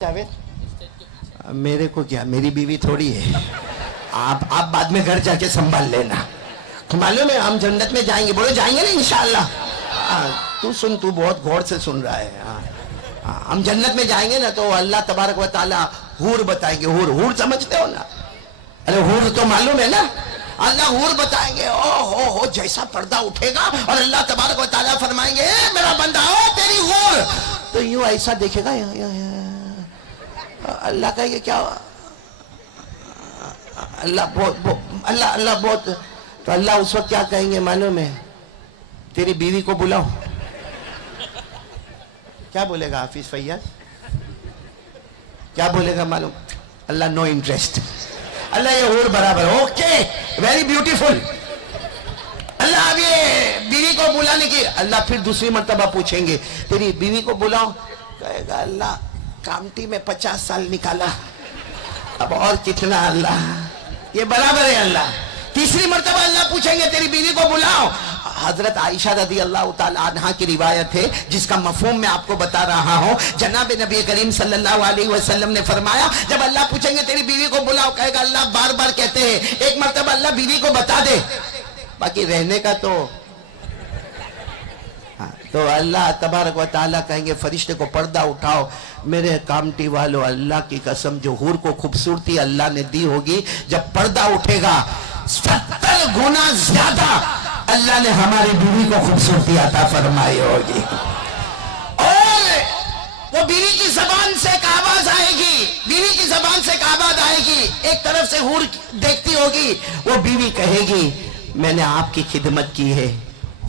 जावेद मेरे को क्या, मेरी बीवी थोड़ी है। आप बाद में घर जाके संभाल लेना। मालूम है हम जन्नत में जाएंगे, बोलो जाएंगे ना इंशाअल्लाह। तू सुन, तू बहुत गौर से सुन रहा है। हम जन्नत में जाएंगे ना तो अल्लाह तबारक व तआला हूर बताएंगे। हूर समझते हो ना? अरे हूर तो मालूम है ना, अल्लाह हूर बताएंगे। ओ हो जैसा पर्दा उठेगा और अल्लाह तबारक व तआला फरमाएंगे मेरा बंदा ओ तेरी हूर, तो यूं ऐसा देखेगा। अल्लाह कहेंगे क्या? अल्लाह बहुत, तो अल्लाह उस वक्त क्या कहेंगे मालूम है? तेरी बीवी को बुलाओ। क्या बोलेगा हाफिज फैयाज? क्या बोलेगा मालूम? अल्लाह नो इंटरेस्ट। अल्लाह ये हूर बराबर, ओके वेरी ब्यूटीफुल। अल्लाह अब ये बीवी को बुलाने की, अल्लाह फिर दूसरी मर्तबा पूछेंगे तेरी बीवी को बुलाओ। कहेगा अल्लाह कामटी में 50 साल निकाला, अब और कितना अल्लाह, ये बराबर है अल्लाह। तीसरी मर्तबा अल्लाह पूछेंगे तेरी बीवी को बुलाओ। हजरत आयशा रदी अल्लाह ताला अन्हा की रिवायत है जिसका मफहूम मैं आपको बता रहा हूँ। जनाब नबी करीम सल्लल्लाहु अलैहि वसल्लम ने फरमाया जब अल्लाह पूछेंगे तेरी बीवी को बुलाओ, कहेगा अल्लाह बार बार कहते हैं, एक मर्तबा अल्लाह बीवी को बता दे, बाकी रहने का तो अल्लाह तबारक व तआला कहेंगे फरिश्ते को पर्दा उठाओ। मेरे कामटी वालों, अल्लाह की कसम जो हूर को खूबसूरती अल्लाह ने दी होगी, जब पर्दा उठेगा 70 गुना ज्यादा अल्लाह ने हमारी बीवी को खूबसूरती अता फरमाई होगी। और वो बीवी की जबान से एक आवाज आएगी, बीवी की जबान से एक आवाज आएगी, एक तरफ से हूर देखती होगी, वो बीवी कहेगी मैंने आपकी खिदमत की है,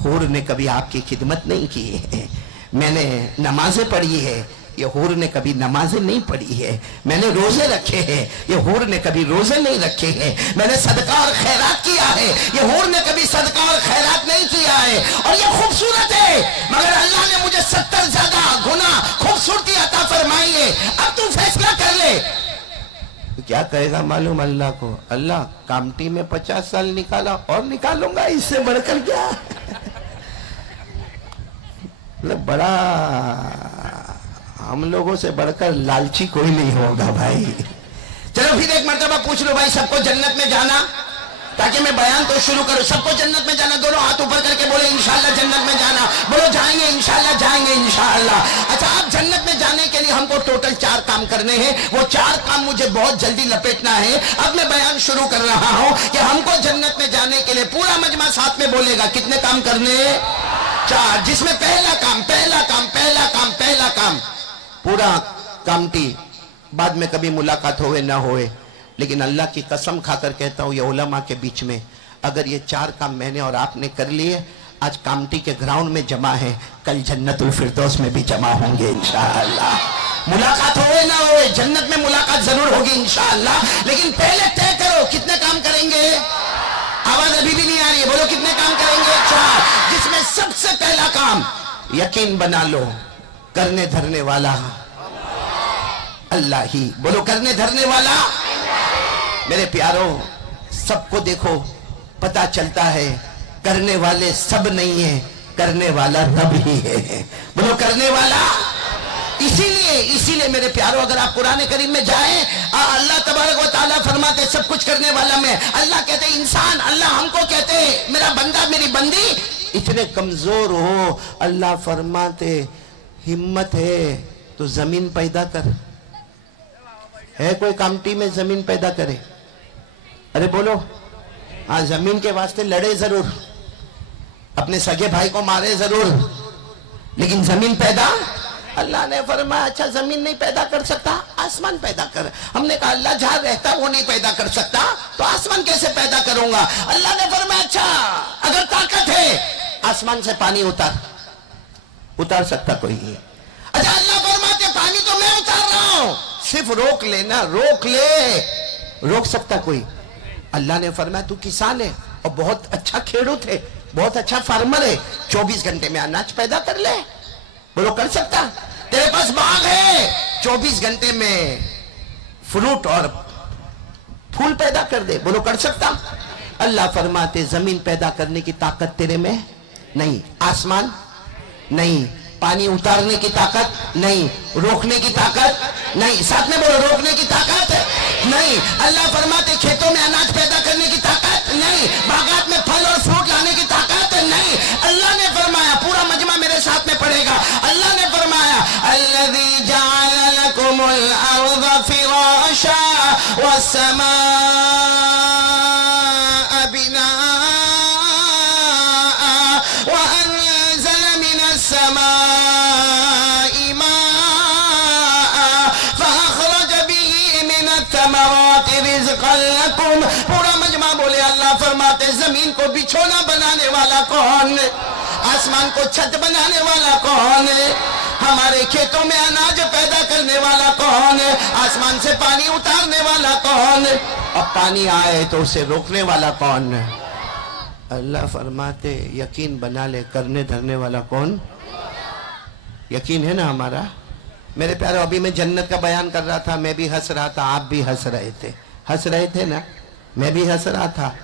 हूर ने कभी आपकी खिदमत नहीं की है। मैंने नमाजें पढ़ी है, ये हूर ने कभी नमाजें नहीं पढ़ी है। मैंने रोजे रखे हैं, ये हूर ने कभी रोजे नहीं रखे हैं। मैंने सदका और खैरात किया है, ये हूर ने कभी सदका और खैरात नहीं किया है। और ये खूबसूरत है मगर अल्लाह ने मुझे 70 ज्यादा गुना खूबसूरती अता फरमाई है, अब तू फैसला कर ले। तो क्या कहेगा मालूम अल्लाह को? अल्लाह कामटी में 50 साल निकाला और निकालूंगा, इससे बढ़कर क्या? मतलब बड़ा, हम लोगों से बढ़कर लालची कोई नहीं होगा भाई। चलो फिर एक मर्तबा पूछ लो भाई, सबको जन्नत में जाना, ताकि मैं बयान तो शुरू करूं। सबको जन्नत में जाना, दोनों हाथ ऊपर करके बोले इंशाअल्लाह जन्नत में जाना। बोलो जाएंगे इंशाअल्लाह, जाएंगे इंशाअल्लाह। अच्छा, आप जन्नत में जाने के लिए हमको टोटल 4 काम करने हैं, वो 4 काम मुझे बहुत जल्दी लपेटना है। अब मैं बयान शुरू कर रहा हूं कि हमको जन्नत में जाने के लिए पूरा मजमा साथ में बोलेगा कितने काम करने? 4, जिसमें पहला काम पूरा कामटी, बाद में कभी मुलाकात होए ना होए, लेकिन अल्लाह की कसम खाकर कहता हूं ये उलमा के बीच में अगर ये 4 काम मैंने और आपने कर लिए, आज कामटी के ग्राउंड में जमा है, कल जन्नतुल फिरदौस में भी जमा होंगे इंशाअल्लाह। मुलाकात होए ना होए, जन्नत में मुलाकात जरूर होगी इंशाअल्लाह। लेकिन पहले तय करो कितने काम करेंगे। आवाज अभी भी नहीं आ रही है, बोलो कितने काम करेंगे? 4, जिसमें सबसे पहला काम यकीन बना लो करने धरने वाला अल्लाह ही। बोलो करने धरने वाला। मेरे प्यारों, सबको देखो पता चलता है करने वाले सब नहीं है, करने वाला रब ही है। बोलो करने वाला। इसीलिए मेरे प्यारों, अगर आप कुरान करीम में जाएं, अल्लाह तबारक व तआला फरमाते सब कुछ करने वाला मैं। अल्लाह कहते इंसान, अल्लाह हमको कहते मेरा बंदा मेरी बंदी इतने कमजोर हो, अल्लाह फरमाते हिम्मत है तो जमीन पैदा कर। है कोई कामटी में जमीन पैदा करे? अरे बोलो। हाँ, जमीन के वास्ते लड़े जरूर, अपने सगे भाई को मारे जरूर, लेकिन जमीन पैदा अल्लाह ने फरमाया अच्छा जमीन नहीं पैदा कर सकता, आसमान पैदा कर। हमने कहा अल्लाह जहां रहता वो नहीं पैदा कर सकता, तो आसमान कैसे पैदा करूंगा? अल्लाह ने फरमाया अच्छा अगर ताकत है आसमान से पानी उतार सकता कोई? अच्छा, अल्लाह फरमाते पानी तो मैं उतार रहा हूं, सिर्फ रोक लेना, रोक सकता कोई? अल्लाह ने फरमाया तू किसान है और बहुत अच्छा खेडूत है, बहुत अच्छा फार्मर है, 24 घंटे में अनाज पैदा कर ले। बोलो कर सकता? तेरे पास बाग है, 24 घंटे में फ्रूट और फूल पैदा कर दे। बोलो कर सकता? अल्लाह फरमाते जमीन पैदा करने की ताकत तेरे में नहीं, आसमान नहीं, पानी उतारने की ताकत नहीं, रोकने की ताकत नहीं, साथ में बोलो रोकने की ताकत नहीं। अल्लाह फरमाते खेतों में अनाज पैदा करने की ताकत नहीं, बागात में फल और फ्रूट लाने की ताकत नहीं। अल्लाह ने फरमाया, पूरा मजमा मेरे साथ में पढ़ेगा, अल्लाह ने फरमाया अल्लज़ी जअल लकुमुल अर्ज़ फ़िराशा वस्समाअ बिनाअ वअनज़ल मिनस समाइ माअ फ़अख़रज बिही मिनत थमराति रिज़क़न लकुम। पूरा मजमा बोले अल्लाह फरमाते जमीन को बिछोना बनाने वाला कौन है, आसमान को छत बनाने वाला कौन है, हमारे खेतों में अनाज पैदा करने वाला कौन है, आसमान से पानी उतारने वाला कौन है, अब पानी आए तो उसे रोकने वाला कौन है। अल्लाह फरमाते यकीन बना ले, करने धरने वाला कौन? यकीन है ना हमारा? मेरे प्यारे, अभी मैं जन्नत का बयान कर रहा था, मैं भी हंस रहा था, आप भी हंस रहे थे ना, मैं भी हंस रहा था,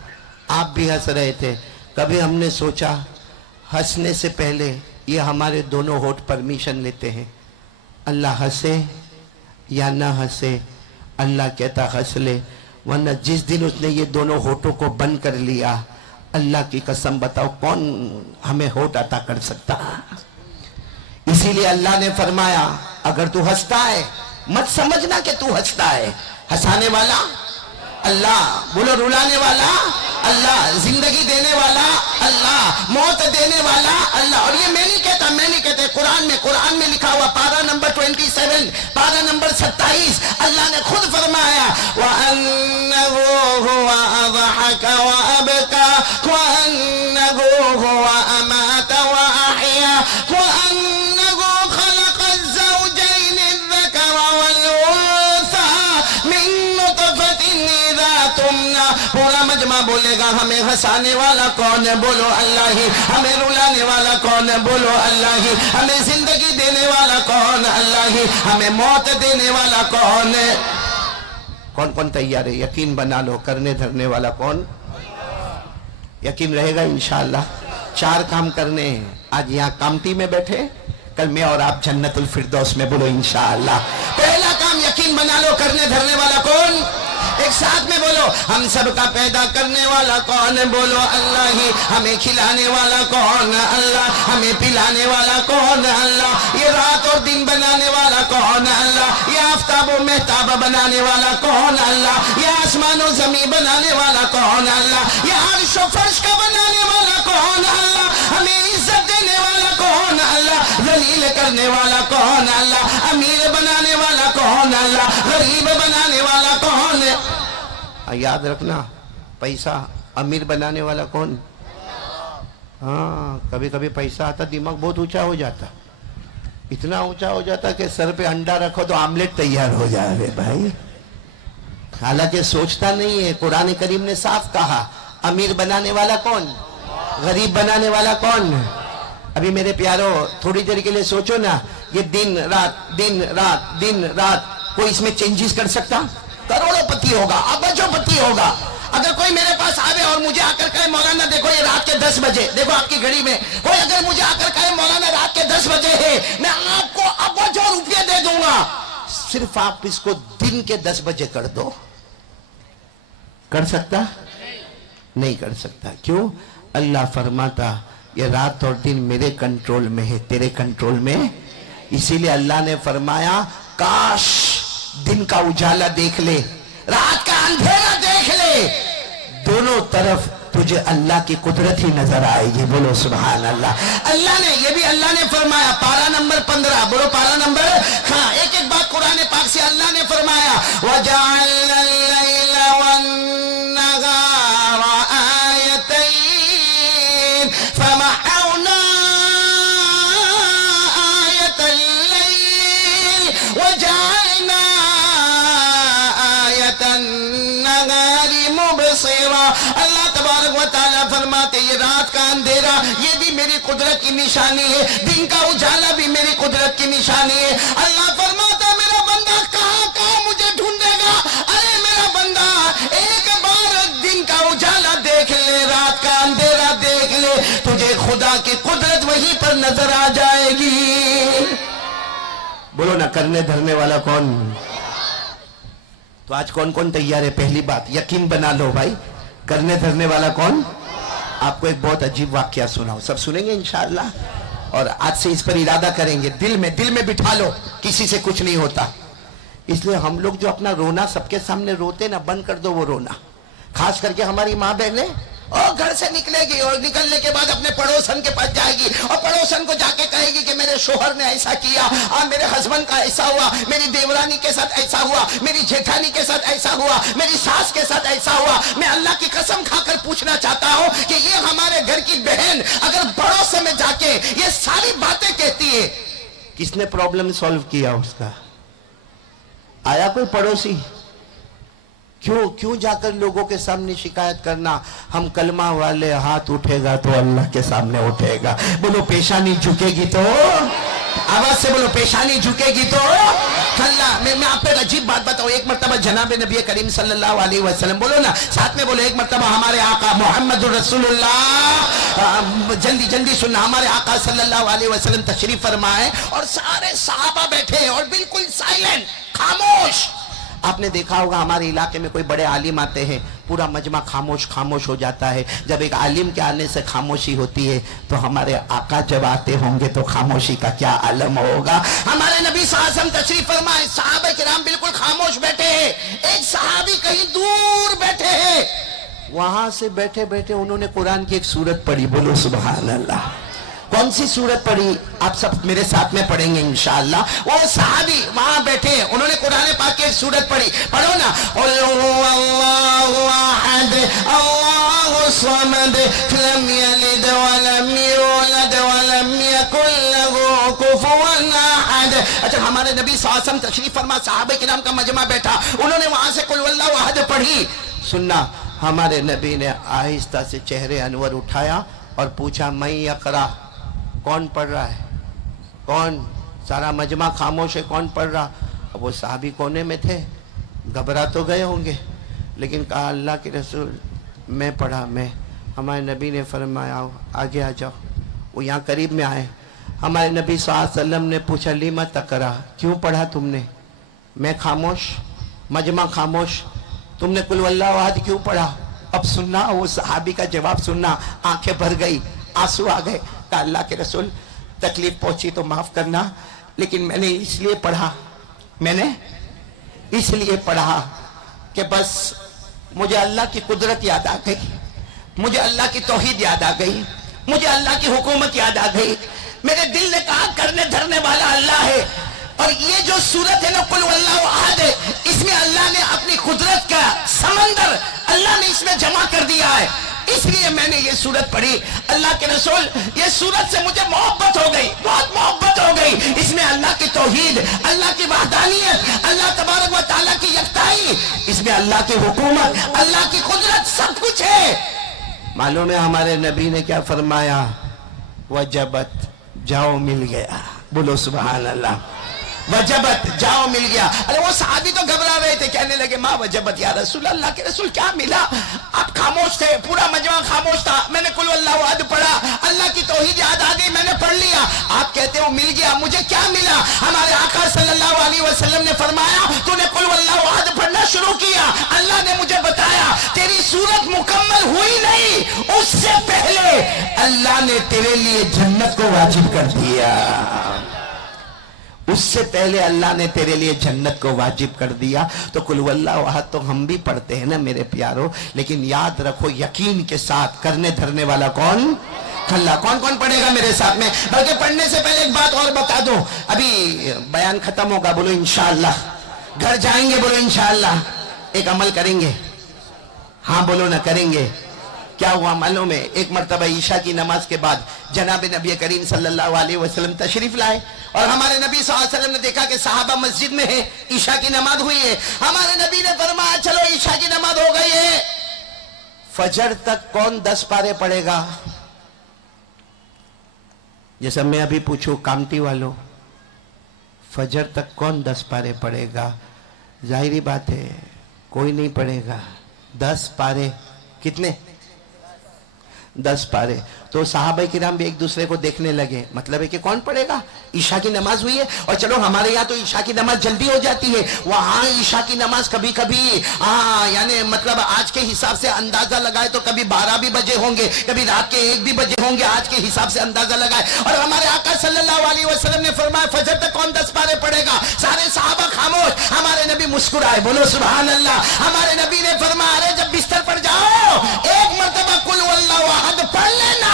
आप भी हंस रहे थे। कभी हमने सोचा हंसने से पहले ये हमारे दोनों होठ परमिशन लेते हैं, अल्लाह हंसे या ना हंसे, अल्लाह कहता हंस ले, वरना जिस दिन उसने ये दोनों होठों को बंद कर लिया, अल्लाह की कसम बताओ कौन हमें होठ अता कर सकता। इसीलिए अल्लाह ने फरमाया अगर तू हंसता है मत समझना कि तू हंसता है, हंसाने वाला अल्लाह, बोलो रुलाने वाला अल्लाह, जिंदगी देने वाला अल्लाह, मौत देने वाला अल्लाह। और ये मैं नहीं कहता, कुरान में लिखा हुआ पारा नंबर 27, पारा नंबर 27, अल्लाह ने खुद फरमाया वअन्नहु हुवा अज़हक व अबका वअन्नहु हुवा अमात व अहया वअन्नहु खलक़ अज़्ज़ौजैन अज़्ज़कर वल उन्सा मिन नुतफ़तिन इज़ा तुमना। पूरा मजमा बोलेगा हमें हंसाने वाला कौन है, बोलो अल्लाह ही, हमें रुलाने वाला कौन है, बोलो अल्लाह ही, हमें जिंदगी देने वाला कौन, अल्लाह ही, हमें मौत देने वाला कौन है। कौन कौन तैयार है? यकीन बना लो, करने धरने वाला कौन? यकीन रहेगा इंशाअल्लाह। 4 काम करने हैं, आज यहाँ कामटी में बैठे, कल मैं और आप जन्नतुल फिरदौस में, बोलो इंशाअल्लाह। पहला काम यकीन बना लो, करने धरने वाला कौन? एक साथ में बोलो, हम सबका पैदा करने वाला कौन है, बोलो अल्लाह ही, हमें खिलाने वाला कौन है अल्लाह, हमें पिलाने वाला कौन है अल्लाह, ये रात और दिन बनाने वाला कौन है अल्लाह, ये आफताब और मेहताब बनाने वाला कौन है अल्लाह, ये आसमान और जमीन बनाने वाला कौन है अल्लाह, ये अर्श और फर्श का बनाने वाला कौन है अल्लाह, हमें इज्जत देने वाला कौन है अल्लाह, जलील करने वाला कौन है अल्लाह, अमीर बनाने वाला कौन है अल्लाह, गरीब बनाने वाला कौन है। याद रखना, पैसा अमीर बनाने वाला कौन? हाँ, कभी कभी पैसा आता दिमाग बहुत ऊंचा हो जाता, इतना ऊंचा हो जाता कि सर पे अंडा रखो तो आमलेट तैयार हो जाए भाई। हालांकि सोचता नहीं है, कुरान करीम ने साफ कहा अमीर बनाने वाला कौन, गरीब बनाने वाला कौन। अभी मेरे प्यारो थोड़ी देर के लिए सोचो ना, ये दिन रात दिन रात दिन रात, कोई इसमें चेंजेस कर सकता? करोड़ोंपति होगा, अबजोपति होगा। अगर कोई मेरे पास आवे और मुझे आकर कहे मौलाना देखो ये रात के 10 बजे, देखो आपकी घड़ी में कोई अगर मुझे आकर कहे मौलाना रात के 10 बजे है, मैं आपको अबजों रुपये दे दूंगा, सिर्फ आप इसको दिन के 10 बजे कर दो। कर सकता? नहीं कर सकता। क्यों? अल्लाह फरमाता ये रात और दिन मेरे कंट्रोल में है, तेरे कंट्रोल में। इसीलिए अल्लाह ने फरमाया काश दिन का उजाला देख ले, रात का अंधेरा देख ले, दोनों तरफ तुझे अल्लाह की कुदरत ही नजर आएगी, बोलो सुभान अल्लाह। अल्लाह ने, ये भी अल्लाह ने फरमाया, पारा नंबर 15, बोलो पारा नंबर, हाँ, एक एक बात कुरान पाक से अल्लाह ने फरमाया वजअलना अल-लैला वन-नहारा आयतैन फमहौना आयतल लैल वजअलना अल्लाह तबारक व तआला फरमाते ये रात का अंधेरा ये भी मेरी कुदरत की निशानी है, दिन का उजाला भी मेरी कुदरत की निशानी है। अल्लाह फरमाता मेरा बंदा कहाँ कहाँ मुझे ढूंढेगा? अरे मेरा बंदा एक बार दिन का उजाला देख ले, रात का अंधेरा देख ले, तुझे खुद खुदा की कुदरत वहीं पर नजर आ जाएगी। बोलो ना, करने धरने वाला कौन? तो आज कौन कौन तैयार है? पहली बात यकीन बना लो भाई, करने धरने वाला कौन? आपको एक बहुत अजीब वाकया सुनाओ, सब सुनेंगे इंशाअल्लाह, और आज से इस पर इरादा करेंगे, दिल में बिठा लो, किसी से कुछ नहीं होता। इसलिए हम लोग जो अपना रोना सबके सामने रोते ना, बंद कर दो वो रोना। खास करके हमारी माँ बहनें और घर से निकलेगी और निकलने के बाद अपने पड़ोसन के पास जाएगी और पड़ोसन को जाके कहेगी कि मेरे शोहर ने ऐसा किया, मेरे हस्बैंड का ऐसा हुआ, मेरी देवरानी के साथ ऐसा हुआ, मेरी जेठानी के साथ ऐसा हुआ, मेरी सास के साथ ऐसा हुआ। मैं अल्लाह की कसम खाकर पूछना चाहता हूं कि ये हमारे घर की बहन अगर पड़ोस में जाके ये सारी बातें कहती है, किसने प्रॉब्लम सॉल्व किया उसका? आया कोई पड़ोसी? क्यों जाकर लोगों के सामने शिकायत करना? हम कलमा वाले, हाथ उठेगा तो अल्लाह के सामने उठेगा। बोलो पेशानी झुकेगी तो, आवाज से बोलो पेशानी झुकेगी तो अल्लाह। मैं आपको एक अजीब बात बताऊं। एक मर्तबा जनाब नबी करीम सल्लल्लाहु अलैहि वसल्लम, बोलो ना साथ में बोलो, एक मर्तबा हमारे आका मोहम्मद रसूलुल्लाह, जल्दी सुनना, हमारे आका सल्लल्लाहु अलैहि वसल्लम तशरीफ फरमाए और सारे सहाबा बैठे हैं और बिल्कुल साइलेंट, खामोश। आपने देखा होगा हमारे इलाके में कोई बड़े आलिम आते हैं, पूरा मजमा खामोश हो जाता है। जब एक आलिम के आने से खामोशी होती है तो हमारे आका जब आते होंगे तो खामोशी का क्या आलम होगा। हमारे नबी सल्लल्लाहु अलैहि वसल्लम तशरीफ फरमाए, सहाबा किराम बिल्कुल खामोश बैठे हैं, एक सहाबी कहीं दूर बैठे हैं, वहां से बैठे बैठे उन्होंने कुरान की एक सूरत पढ़ी। बोलो सुभान अल्लाह। कौन सी सूरत पढ़ी? आप सब मेरे साथ में पढ़ेंगे इंशाअल्लाह। वो सहाबी वहां बैठे, उन्होंने कुरान पाक की एक सूरत पढ़ी। पढ़ो ना, अल्लाहु अहद अल्लाहु समद लम यलिद वलम यूलद वलम यकुल लहू कुफुवन अहद। अच्छा, हमारे नबी सल्लल्लाहु अलैहि वसल्लम तशरीफ फरमा, सहाबे किराम का मजमा बैठा, उन्होंने वहां से कुल अल्लाहु अहद पढ़ी। सुनना, हमारे नबी ने आहिस्ता से चेहरे अनवर उठाया और पूछा, मैं यकरा, कौन पढ़ रहा है? कौन? सारा मजमा खामोश है, कौन पढ़ रहा? अब वो साहबी कोने में थे, घबरा तो गए होंगे, लेकिन कहा अल्लाह के रसूल मैं पढ़ा, मैं। हमारे नबी ने फरमाया आगे आ जाओ। वो यहाँ करीब में आए, हमारे नबी सल्लल्लाहु अलैहि वसल्लम ने पूछा लिमा तकरा, क्यों पढ़ा तुमने? मैं खामोश, मजमा खामोश, तुमने कुल वल्लाहु अहद क्यों पढ़ा? अब सुनना, वो सहाबी का जवाब सुनना, आंखें भर गई, आंसू आ गए। कहा अल्लाह के रसूल तकलीफ पहुंची तो माफ करना, लेकिन मैंने इसलिए पढ़ा कि बस मुझे अल्लाह की कुदरत याद आ गई, मुझे अल्लाह की तौहीद याद आ गई, मुझे अल्लाह की हुकूमत याद आ गई। मेरे दिल ने कहा करने धरने वाला अल्लाह है, और ये जो सूरत है ना कुल वल्लाहु अहद है, इसमें अल्लाह ने अपनी कुदरत का समंदर अल्लाह ने इसमें जमा कर दिया है, इसलिए मैंने ये सूरत पढ़ी। अल्लाह के रसूल, ये सूरत से मुझे मोहब्बत हो गई, बहुत मोहब्बत हो गई। इसमें अल्लाह की तौहीद, अल्लाह की वहदानियत, अल्लाह तबारक व तआला की यकताई, इसमें अल्लाह की हुकूमत, अल्लाह की कुदरत, सब कुछ है। मालूम है हमारे नबी ने क्या फरमाया? वजबत, जाओ मिल गया। बोलो सुभान अल्लाह। वजबत, जाओ मिल गया। अरे वो सहाबी तो घबरा रहे थे, कहने लगे माँ वजबत या रसूल, अल्लाह के रसूल क्या मिला? आप खामोश थे, पूरा मजमा खामोश था, मैंने कुल अल्लाहु अहद पढ़ा, अल्लाह की तौहीद याद आ गई, मैंने पढ़ लिया। आप कहते हो मिल गया, मुझे क्या मिला? हमारे आका सल्लल्लाहु अलैहि वसल्लम ने फरमाया तूने कुल अल्लाहु अहद पढ़ना शुरू किया, अल्लाह ने मुझे बताया तेरी सूरत मुकम्मल हुई नहीं, उससे पहले अल्लाह ने तेरे लिए जन्नत को वाजिब कर दिया। उससे पहले अल्लाह ने तेरे लिए जन्नत को वाजिब कर दिया। तो कुल वल्लाहु अहद तो हम भी पढ़ते हैं ना मेरे प्यारो, लेकिन याद रखो यकीन के साथ करने धरने वाला कौन? अल्लाह। कौन कौन पढ़ेगा मेरे साथ में? बल्कि पढ़ने से पहले एक बात और बता दो, अभी बयान खत्म होगा, बोलो इंशाअल्लाह। घर जाएंगे, बोलो इंशाअल्लाह। एक अमल करेंगे, हाँ बोलो ना, करेंगे। क्या हुआ मालूम है? एक मर्तबा ईशा की नमाज के बाद जनाब नबी करीम सल्लल्लाहु अलैहि वसल्लम तशरीफ लाए और हमारे नबी सल्लल्लाहु अलैहि वसल्लम ने देखा कि सहाबा मस्जिद में है, ईशा की नमाज हुई है। हमारे नबी ने फरमाया चलो ईशा की नमाज हो गई है, फजर तक कौन 10 पारे पढ़ेगा? जैसा मैं अभी पूछूं कामटी वालों, फजर तक कौन 10 पारे पढ़ेगा? जाहिरी बात है कोई नहीं पढ़ेगा। 10 पारे कितने? 10 पारे। तो सहाबा किराम भी एक दूसरे को देखने लगे, मतलब है कि कौन पढ़ेगा, ईशा की नमाज हुई है, और चलो हमारे यहाँ तो ईशा की नमाज जल्दी हो जाती है, वहां ईशा की नमाज कभी कभी यानी मतलब आज के हिसाब से अंदाजा लगाए तो कभी 12 भी बजे होंगे, कभी रात के 1 भी बजे होंगे, आज के हिसाब से अंदाजा लगाए। और हमारे आका सल्लल्लाहु अलैहि वसल्लम ने फरमाया फजर तक कौन 10 पारे पढ़ेगा। सारे सहाबा खामोश, हमारे नबी मुस्कुराए, बोलो सुभान अल्लाह। हमारे नबी ने फरमाया अरे जब बिस्तर पर जाओ एक मरतबा कुल वल्लाहु अहद पढ़ लेना,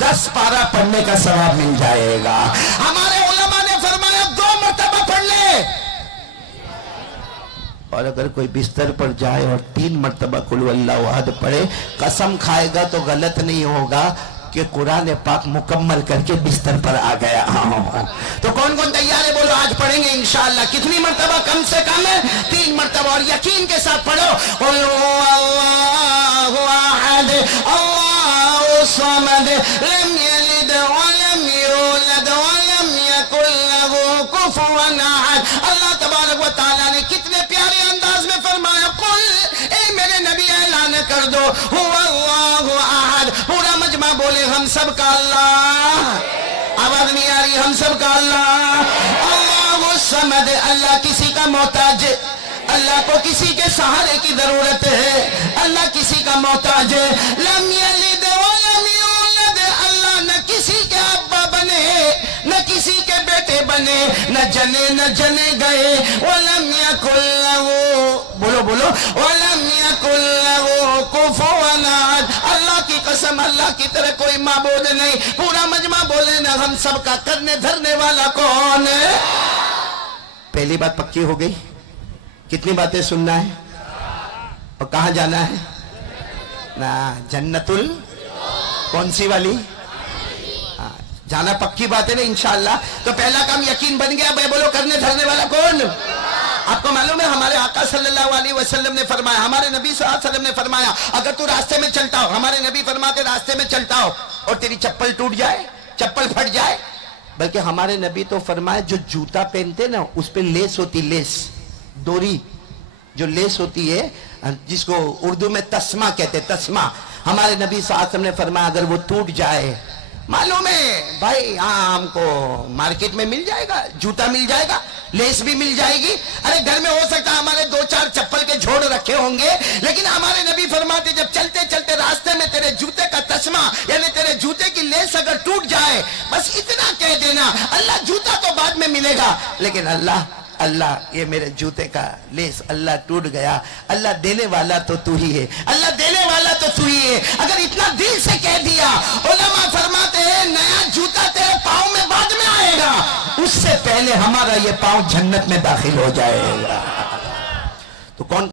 10 पारा पढ़ने का सवाब मिल जाएगा। हमारे उलमा ने फरमाया 2 मरतबा पढ़ ले, और अगर कोई बिस्तर पर जाए और 3 मरतबा कुल वल्लाहु अहद पढ़े, कसम खाएगा तो गलत नहीं होगा कि कुरान पाक मुकम्मल करके बिस्तर पर आ गया। तो कौन कौन तैयार है, बोलो आज पढ़ेंगे इंशाअल्लाह। कितनी मरतबा, कम से कम 3 मरतबा, और यकीन के साथ पढ़ो अल्लाहु अहद अल्लाहु समद लम यलिद वलम यूलद वलम यकुल लहू कुफुवन अहद। अल्लाह तबारक व तआला ने कितने प्यारे अंदाज में फरमाया, कुल ए मेरे नबी ऐलान कर दो हुवल्लाहु अहद। पूरा मजमा बोले हम सब का अल्लाह, आवाज नहीं आ रही, हम सब का अल्लाह। अल्लाहु समद, अल्लाह किसी का मोहताज, अल्लाह को किसी के सहारे की जरूरत है, अल्लाह किसी का मोहताज है। लम यलिद वलम यूलद, अल्लाह न किसी के अब्बा बने न किसी के बेटे बने, न जने गए। वलम यकुल लहू, बोलो बोलो, वलम यकुल लहू कुफुवन अहद। अल्लाह की कसम, अल्लाह की तरह कोई माबूद नहीं। पूरा मजमा बोले ना हम सब का करने धरने वाला कौन है। पहली बात पक्की हो गई, कितनी बातें सुनना है और कहां जाना है ना, जन्नतुल कौन सी वाली, जाना पक्की बात है ना इंशाअल्लाह। तो पहला काम यकीन बन गया, भाई बोलो करने धरने वाला कौन। आपको मालूम है हमारे आका सल्लल्लाहु अलैहि वसल्लम ने फरमाया, हमारे नबी सल्लल्लाहु अलैहि वसल्लम ने फरमाया, अगर तू रास्ते में चलता हो, हमारे नबी फरमाते रास्ते में चलता हो और तेरी चप्पल टूट जाए, चप्पल फट जाए, बल्कि हमारे नबी तो फरमाया जो जूता पहनते ना उस पे लेस होती, लेस डोरी जो लेस होती है, जिसको उर्दू में तस्मा कहते, तस्मा, हमारे नबी सल्लल्लाहु अलैहि वसल्लम ने फरमाया अगर वो टूट जाए, मालूम है भाई यहाँ हमको मार्केट में मिल जाएगा, जूता मिल जाएगा, लेस भी मिल जाएगी। अरे घर में हो सकता है हमारे 2-4 चप्पल के झोड़ रखे होंगे, लेकिन हमारे नबी फरमाते जब चलते चलते रास्ते में तेरे जूते का तस्मा यानी तेरे जूते की लेस अगर टूट जाए, बस इतना कह देना, अल्लाह जूता तो बाद में मिलेगा, लेकिन अल्लाह अल्लाह ये मेरे जूते का लेस अल्लाह टूट गया, अल्लाह देने वाला तो तू ही है, अल्लाह देने वाला तो तू ही है। अगर इतना दिल से कह दिया, उलमा फरमाते हैं नया जूता तेरे पाँव में बाद में आएगा, उससे पहले हमारा ये पाँव जन्नत में दाखिल हो जाएगा। तो कौन